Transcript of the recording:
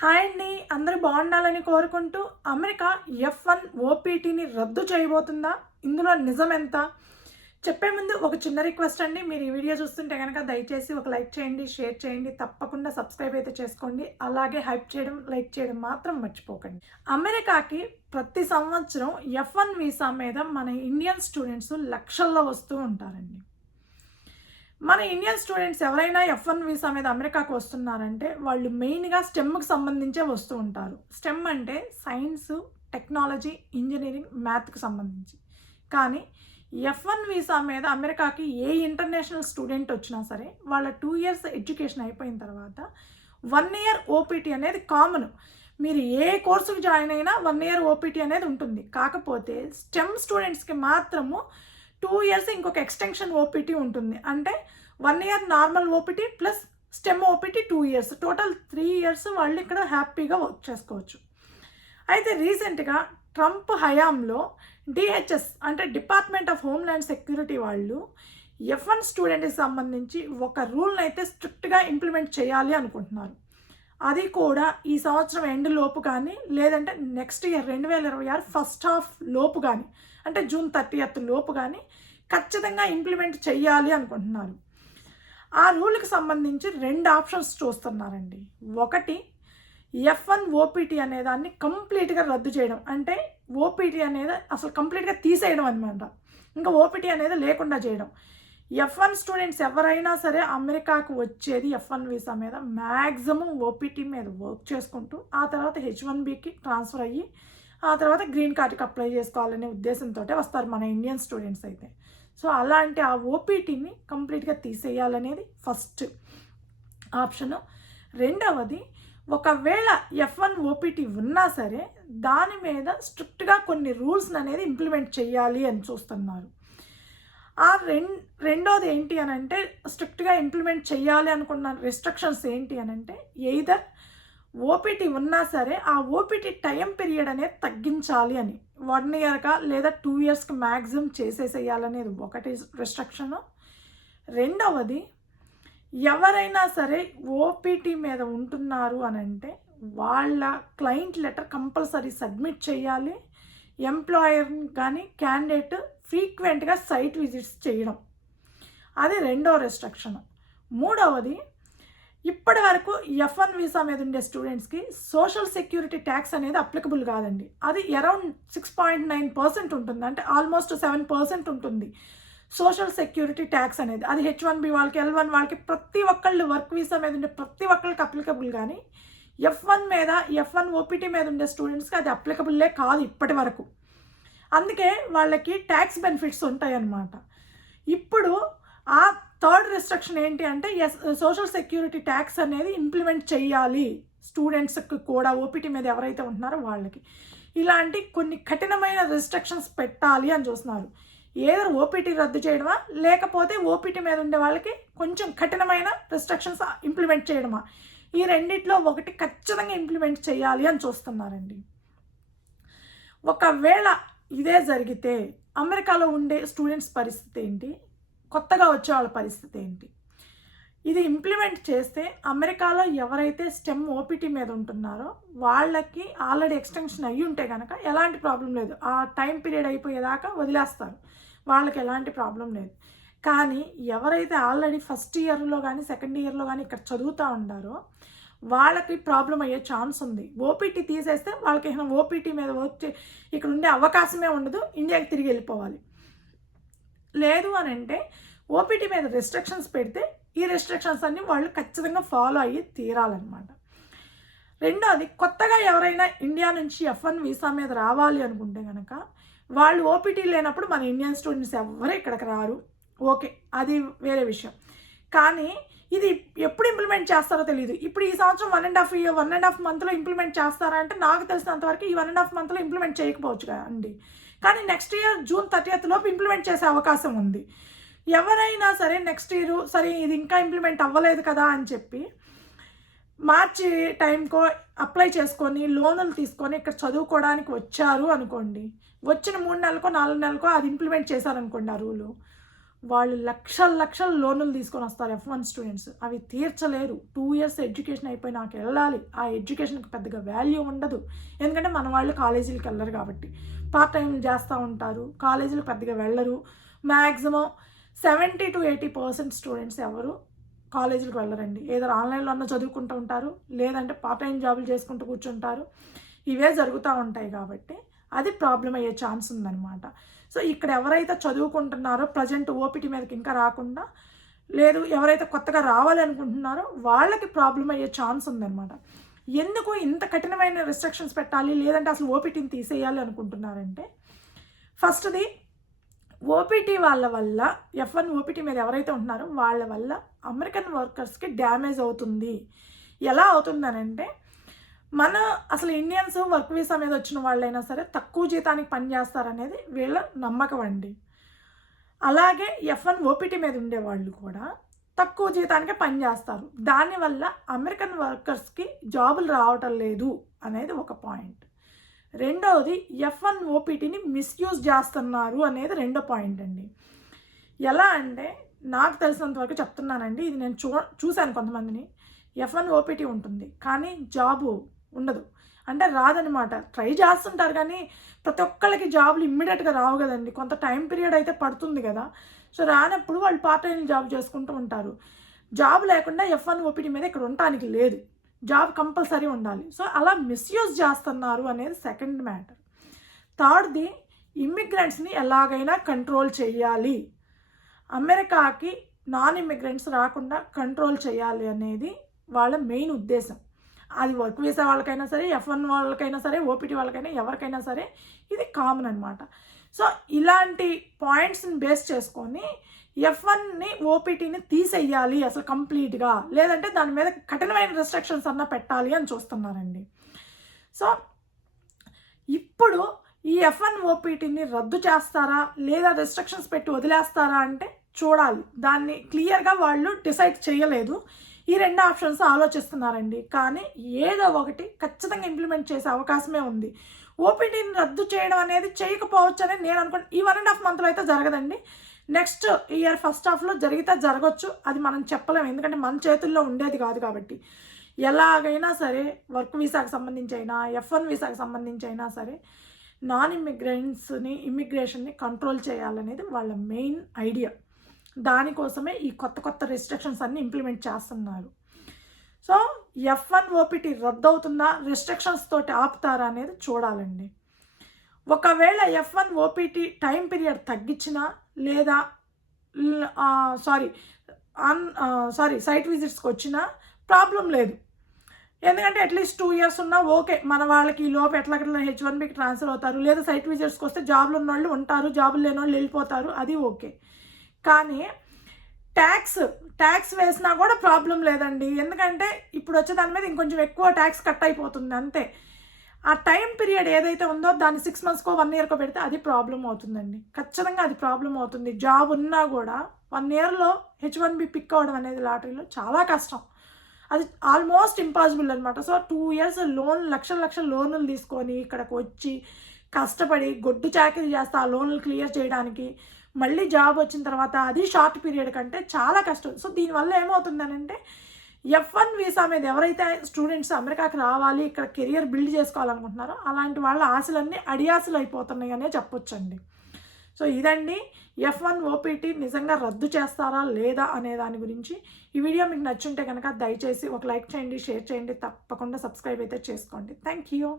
Hi అండి, అందరూ బాగుండాలని కోరుకుంటూ అమెరికా F1 ఓపీటీని రద్దు చేయబోతుందా? ఇందులో నిజం ఎంత? చెప్పే ముందు ఒక చిన్న రిక్వెస్ట్ అండి. మీరు ఈ వీడియో చూస్తుంటే కనుక దయచేసి ఒక లైక్ చేయండి, షేర్ చేయండి, తప్పకుండా సబ్స్క్రైబ్ అయితే చేసుకోండి. అలాగే హైప్ చేయడం, లైక్ చేయడం మాత్రం మర్చిపోకండి. అమెరికాకి ప్రతి సంవత్సరం F1 వీసా మీద మన ఇండియన్ స్టూడెంట్స్ లక్షల్లో వస్తూ ఉంటారండి. మన ఇండియన్ స్టూడెంట్స్ ఎవరైనా F1 వీసా మీద అమెరికాకు వస్తున్నారంటే వాళ్ళు మెయిన్గా స్టెమ్కి సంబంధించే వస్తూ ఉంటారు. స్టెమ్ అంటే సైన్స్, టెక్నాలజీ, ఇంజనీరింగ్, మ్యాథ్కి సంబంధించి. కానీ F1 వీసా మీద అమెరికాకి ఏ ఇంటర్నేషనల్ స్టూడెంట్ వచ్చినా సరే వాళ్ళ 2 ఇయర్స్ ఎడ్యుకేషన్ అయిపోయిన తర్వాత 1 ఇయర్ ఓపీటీ అనేది కామన్. మీరు ఏ కోర్సుకు జాయిన్ అయినా 1 ఇయర్ ఓపీటీ అనేది ఉంటుంది. కాకపోతే స్టెమ్ స్టూడెంట్స్కి మాత్రము 2 ఇయర్స్ ఇంకొక ఎక్స్టెన్షన్ ఓపీటీ ఉంటుంది. అంటే 1 year normal OPT plus stem OPT 2 years, total 3 years వాళ్ళు ఇక్కడ హ్యాపీగా వర్క్ చేసుకోవచ్చు. అయితే రీసెంట్గా ట్రంప్ హయాంలో డిహెచ్ఎస్ అంటే డిపార్ట్మెంట్ ఆఫ్ హోమ్ల్యాండ్ సెక్యూరిటీ వాళ్ళు F1 స్టూడెంట్కి సంబంధించి ఒక రూల్ని అయితే స్ట్రిక్ట్గా ఇంప్లిమెంట్ చేయాలి అనుకుంటున్నారు. అది కూడా ఈ సంవత్సరం ఎండ్ లోపు కానీ లేదంటే నెక్స్ట్ ఇయర్ 2026 ఫస్ట్ హాఫ్ లోపు కానీ అంటే జూన్ 30th లోపు కానీ ఖచ్చితంగా ఇంప్లిమెంట్ చేయాలి అనుకుంటున్నారు. ఆ రూల్కి సంబంధించి 2 ఆప్షన్స్ చూస్తున్నారండి. ఒకటి F1 ఓపీటీ అనేదాన్ని కంప్లీట్గా రద్దు చేయడం, అంటే ఓపీటీ అనేది అసలు కంప్లీట్గా తీసేయడం అనమాట. ఇంకా ఓపీటీ అనేది లేకుండా చేయడం. F1 స్టూడెంట్స్ ఎవరైనా సరే అమెరికాకు వచ్చేది F1 వీసా మీద మ్యాక్సిమం ఓపీటీ మీద వర్క్ చేసుకుంటూ ఆ తర్వాత H1Bకి ట్రాన్స్ఫర్ అయ్యి ఆ తర్వాత గ్రీన్ కార్డ్కి అప్లై చేసుకోవాలనే ఉద్దేశంతో వస్తారు మన ఇండియన్ స్టూడెంట్స్ అయితే. సో అలాంటి ఆ ఓపీటీని కంప్లీట్గా తీసేయాలనేది ఫస్ట్ ఆప్షను. రెండవది, ఒకవేళ F1 ఓపీటీ ఉన్నా సరే దాని మీద స్ట్రిక్ట్గా కొన్ని రూల్స్ అనేది ఇంప్లిమెంట్ చేయాలి అని చూస్తున్నారు. ఆ రెండోది ఏంటి అని అంటే స్ట్రిక్ట్గా ఇంప్లిమెంట్ చేయాలి అనుకున్న రిస్ట్రిక్షన్స్ ఏంటి అని అంటే ఎయిదర్ ఓపీటీ ఉన్నా సరే ఆ ఓపీటీ టైం పీరియడ్ అనేది తగ్గించాలి అని, 1 ఇయర్గా లేదా 2 ఇయర్స్కి మ్యాక్సిమం చేసేసేయాలనేది ఒకటి రిస్ట్రిక్షను. రెండవది, ఎవరైనా సరే ఓపీటీ మీద ఉంటున్నారు అని అంటే వాళ్ళ క్లయింట్ లెటర్ కంపల్సరీ సబ్మిట్ చేయాలి. ఎంప్లాయర్ని కానీ క్యాండిడేట్ ఫ్రీక్వెంట్గా సైట్ విజిట్స్ చేయడం, అది రెండో రెస్ట్రిక్షన్. మూడవది, ఇప్పటి వరకు F1 వీసా మీద ఉండే స్టూడెంట్స్కి సోషల్ సెక్యూరిటీ ట్యాక్స్ అనేది అప్లికబుల్ కాదండి. అది అరౌండ్ 6.9% ఉంటుంది, అంటే ఆల్మోస్ట్ 7% ఉంటుంది సోషల్ సెక్యూరిటీ ట్యాక్స్ అనేది. అది H1B వాళ్ళకి, L1 వాళ్ళకి, ప్రతి ఒక్కళ్ళు వర్క్ వీసా మీద ఉండే ప్రతి ఒక్కళ్ళకి అప్లికబుల్. కానీ F1 ఓపీటీ మీద ఉండే స్టూడెంట్స్కి అది అప్లికబుల్లే కాదు ఇప్పటి వరకు. అందుకే వాళ్ళకి ట్యాక్స్ బెనిఫిట్స్ ఉంటాయన్నమాట. ఇప్పుడు ఆ థర్డ్ రిస్ట్రిక్షన్ ఏంటి అంటే సోషల్ సెక్యూరిటీ ట్యాక్స్ అనేది ఇంప్లిమెంట్ చేయాలి స్టూడెంట్స్కి కూడా, ఓపీటీ మీద ఎవరైతే ఉంటున్నారో వాళ్ళకి. ఇలాంటి కొన్ని కఠినమైన రిస్ట్రిక్షన్స్ పెట్టాలి అని చూస్తున్నారు. ఏదో ఓపీటీ రద్దు చేయడమా లేకపోతే ఓపీటీ మీద ఉండే వాళ్ళకి కొంచెం కఠినమైన రిస్ట్రిక్షన్స్ ఇంప్లిమెంట్ చేయడమా, ఈ రెండిట్లో ఒకటి ఖచ్చితంగా ఇంప్లిమెంట్ చేయాలి అని చూస్తున్నారండి. ఒకవేళ ఇదే జరిగితే అమెరికాలో ఉండే స్టూడెంట్స్ పరిస్థితి ఏంటి, కొత్తగా వచ్చే వాళ్ళ పరిస్థితి ఏంటి? ఇది ఇంప్లిమెంట్ చేస్తే అమెరికాలో ఎవరైతే స్టెమ్ ఓపీటీ మీద ఉంటున్నారో వాళ్ళకి ఆల్రెడీ ఎక్స్టెన్షన్ అయ్యి ఉంటే కనుక ఎలాంటి ప్రాబ్లం లేదు, ఆ టైం పీరియడ్ అయిపోయేదాకా వదిలేస్తారు, వాళ్ళకి ఎలాంటి ప్రాబ్లం లేదు. కానీ ఎవరైతే ఆల్రెడీ ఫస్ట్ ఇయర్లో కానీ సెకండ్ ఇయర్లో కానీ ఇక్కడ చదువుతూ ఉన్నారో వాళ్ళకి ప్రాబ్లం అయ్యే ఛాన్స్ ఉంది. ఓపీటీ తీసేస్తే వాళ్ళకి ఓపీటీ మీద వర్క్ ఇక్కడ ఉండే అవకాశమే ఉండదు, ఇండియాకి తిరిగి వెళ్ళిపోవాలి. లేదు అని అంటే ఓపీటీ మీద రెస్ట్రిక్షన్స్ పెడితే ఈ రెస్ట్రిక్షన్స్ అన్నీ వాళ్ళు ఖచ్చితంగా ఫాలో అయ్యి తీరాలన్నమాట. రెండోది, కొత్తగా ఎవరైనా ఇండియా నుంచి F1 వీసా మీద రావాలి అనుకుంటే కనుక వాళ్ళు ఓపీటీ లేనప్పుడు మన ఇండియన్ స్టూడెంట్స్ ఎవరు ఇక్కడికి రారు. ఓకే, అది వేరే విషయం. కానీ ఇది ఎప్పుడు ఇంప్లిమెంట్ చేస్తారో తెలియదు. ఇప్పుడు ఈ సంవత్సరం 1.5 మంత్లో ఇంప్లిమెంట్ చేస్తారా అంటే నాకు తెలిసినంతవరకు ఈ 1.5 మంత్లో ఇంప్లిమెంట్ చేయకపోవచ్చు అండి. కానీ నెక్స్ట్ ఇయర్ జూన్ 30th లోపు ఇంప్లిమెంట్ చేసే అవకాశం ఉంది. ఎవరైనా సరే నెక్స్ట్ ఇయర్ సరే ఇది ఇంకా ఇంప్లిమెంట్ అవ్వలేదు కదా అని చెప్పి మార్చి టైంకో అప్లై చేసుకొని లోన్లు తీసుకొని ఇక్కడ చదువుకోవడానికి వచ్చారు అనుకోండి, వచ్చిన 3 నెలలకో 4 నెలలకో అది ఇంప్లిమెంట్ చేశారనుకోండి ఆ రూలు, వాళ్ళు లక్షల లోన్లు తీసుకొని వస్తారు F1 స్టూడెంట్స్. అవి తీర్చలేరు. 2 ఇయర్స్ ఎడ్యుకేషన్ అయిపోయి నాకు వెళ్ళాలి, ఆ ఎడ్యుకేషన్కి పెద్దగా వాల్యూ ఉండదు. ఎందుకంటే మన వాళ్ళు కాలేజీలకు వెళ్ళరు కాబట్టి పార్ట్ టైం చేస్తూ ఉంటారు, కాలేజీలు పెద్దగా వెళ్ళరు. మ్యాక్సిమం 70 to 80% స్టూడెంట్స్ ఎవరు కాలేజీలకు వెళ్ళరండి. ఏదో ఆన్లైన్లో అన్న చదువుకుంటూ ఉంటారు, లేదంటే పార్ట్ టైం జాబులు చేసుకుంటూ కూర్చుంటారు. ఇవే జరుగుతూ ఉంటాయి కాబట్టి అది ప్రాబ్లం అయ్యే ఛాన్స్ ఉందన్నమాట. సో ఇక్కడ ఎవరైతే చదువుకుంటున్నారో ప్రజెంట్ ఓపీటీ మీదకి ఇంకా రాకుండా లేదు, ఎవరైతే కొత్తగా రావాలి అనుకుంటున్నారో వాళ్ళకి ప్రాబ్లం అయ్యే ఛాన్స్ ఉందన్నమాట. ఎందుకు ఇంత కఠినమైన రిస్ట్రిక్షన్స్ పెట్టాలి, లేదంటే అసలు ఓపీటీని తీసేయాలి అనుకుంటున్నారంటే, ఫస్ట్ది ఓపీటీ వాళ్ళ వల్ల F1 ఓపీటీ మీద ఎవరైతే ఉంటున్నారో వాళ్ళ వల్ల అమెరికన్ వర్కర్స్కి డ్యామేజ్ అవుతుంది. ఎలా అవుతుందనంటే, మన అసలు ఇండియన్స్ వర్క్ వీసా మీద వచ్చిన వాళ్ళైనా సరే తక్కువ జీతానికి పనిచేస్తారనేది వీళ్ళ నమ్మకం అండి. అలాగే F1 ఓపీటీ మీద ఉండేవాళ్ళు కూడా తక్కువ జీతానికే పనిచేస్తారు. దానివల్ల అమెరికన్ వర్కర్స్కి జాబులు రావటం లేదు అనేది ఒక పాయింట్. రెండవది F1 ఓపీటీని మిస్యూజ్ చేస్తున్నారు అనేది రెండో పాయింట్ అండి. ఎలా అంటే నాకు తెలిసినంత వరకు చెప్తున్నానండి, ఇది నేను చూశాను కొంతమందిని. F1 ఓపీటీ ఉంటుంది కానీ జాబు ఉండదు, అంటే రాదనమాట. ట్రై చేస్తుంటారు కానీ ప్రతి ఒక్కళ్ళకి జాబులు ఇమ్మీడియట్గా రావు కదండి, కొంత టైం పీరియడ్ అయితే పడుతుంది కదా. సో రానప్పుడు వాళ్ళు పార్ట్ టైం జాబ్ చేసుకుంటూ ఉంటారు. జాబ్ లేకుండా F1 ఓపీటీ మీద ఇక్కడ ఉండటానికి లేదు, జాబ్ కంపల్సరీ ఉండాలి. సో అలా మిస్యూజ్ చేస్తున్నారు అనేది సెకండ్ మ్యాటర్. థర్డ్ది, ఇమ్మిగ్రెంట్స్ని ఎలాగైనా కంట్రోల్ చేయాలి, అమెరికాకి నాన్ ఇమ్మిగ్రెంట్స్ రాకుండా కంట్రోల్ చేయాలి అనేది వాళ్ళ మెయిన్ ఉద్దేశం. అది వర్క్ వీసా వాళ్ళకైనా సరే, F1 వాళ్ళకైనా సరే, ఓపీటీ వాళ్ళకైనా ఎవరికైనా సరే ఇది కామన్ అనమాట. సో ఇలాంటి పాయింట్స్ని బేస్ చేసుకొని F1ని ఓపీటీని తీసేయాలి అసలు కంప్లీట్గా, లేదంటే దాని మీద కఠినమైన రెస్ట్రిక్షన్స్ అన్నా పెట్టాలి అని చూస్తున్నారండి. సో ఇప్పుడు ఈ F1 ఓపీటీని రద్దు చేస్తారా లేదా రెస్ట్రిక్షన్స్ పెట్టి వదిలేస్తారా అంటే చూడాలి. దాన్ని క్లియర్గా వాళ్ళు డిసైడ్ చేయలేదు. ఈ రెండు ఆప్షన్స్ ఆలోచిస్తున్నారండి. కానీ ఏదో ఒకటి ఖచ్చితంగా ఇంప్లిమెంట్ చేసే అవకాశమే ఉంది. ఓపీటీని రద్దు చేయడం అనేది చేయకపోవచ్చు అని నేను అనుకుంటున్నాను. ఈ 1.5 monthలో అయితే జరగదండి. నెక్స్ట్ ఇయర్ ఫస్ట్ హాఫ్లో జరిగితే జరగచ్చు, అది మనం చెప్పలేము, ఎందుకంటే మన చేతుల్లో ఉండేది కాదు కాబట్టి. ఎలాగైనా సరే వర్క్ వీసాకి సంబంధించి అయినా F1 వీసాకి సంబంధించి అయినా సరే నాన్ ఇమ్మిగ్రేషన్ని కంట్రోల్ చేయాలనేది వాళ్ళ మెయిన్ ఐడియా. దానికోసమే ఈ కొత్త రెస్ట్రిక్షన్స్ అన్నీ ఇంప్లిమెంట్ చేస్తున్నారు. సో F1 ఓపీటీ రద్దు అవుతుందా, రెస్ట్రిక్షన్స్ తోటి ఆపుతారా అనేది చూడాలండి. ఒకవేళ F1 ఓపీటీ టైం పీరియడ్ తగ్గించినా లేదా సైట్ విజిట్స్కి వచ్చినా ప్రాబ్లం లేదు. ఎందుకంటే అట్లీస్ట్ 2 years ఉన్నా ఓకే, మన వాళ్ళకి ఈ లోపు ఎట్లా H1Bకి ట్రాన్స్ఫర్ అవుతారు, లేదా సైట్ విజిట్స్కి వస్తే జాబ్లు ఉన్న వాళ్ళు ఉంటారు, జాబులు లేని వాళ్ళు వెళ్ళిపోతారు, అది ఓకే. కానీ ట్యాక్స్ వేసినా కూడా ప్రాబ్లం లేదండి. ఎందుకంటే ఇప్పుడు వచ్చే దాని మీద ఇంకొంచెం ఎక్కువ ట్యాక్స్ కట్ అయిపోతుంది అంతే. ఆ టైం పీరియడ్ ఏదైతే ఉందో దాన్ని 6 monthsకో 1 yearకో పెడితే అది ప్రాబ్లం అవుతుందండి. ఖచ్చితంగా అది ప్రాబ్లం అవుతుంది. జాబ్ ఉన్నా కూడా 1 yearలో H1B పిక్ అవ్వడం అనేది లాటరీలో చాలా కష్టం, అది ఆల్మోస్ట్ ఇంపాసిబుల్ అనమాట. సో 2 years లక్షల లోన్లు తీసుకొని ఇక్కడికి వచ్చి కష్టపడి గొడ్డు చాకిరీ చేస్తే ఆ లోన్లు క్లియర్ చేయడానికి మళ్ళీ జాబ్ వచ్చిన తర్వాత అది షార్ట్ పీరియడ్ కంటే చాలా కష్టం. సో దీనివల్ల ఏమవుతుందనంటే F1 వీసా మీద ఎవరైతే స్టూడెంట్స్ అమెరికాకి రావాలి, ఇక్కడ కెరియర్ బిల్డ్ చేసుకోవాలనుకుంటున్నారో అలాంటి వాళ్ళ ఆశలన్నీ అడియాసలు అయిపోతున్నాయి అనే చెప్పొచ్చండి. సో ఇదండి F1 ఓపీటీ నిజంగా రద్దు చేస్తారా లేదా అనే దాని గురించి. ఈ వీడియో మీకు నచ్చుంటే కనుక దయచేసి ఒక లైక్ చేయండి, షేర్ చేయండి, తప్పకుండా సబ్స్క్రైబ్ అయితే చేసుకోండి. Thank you.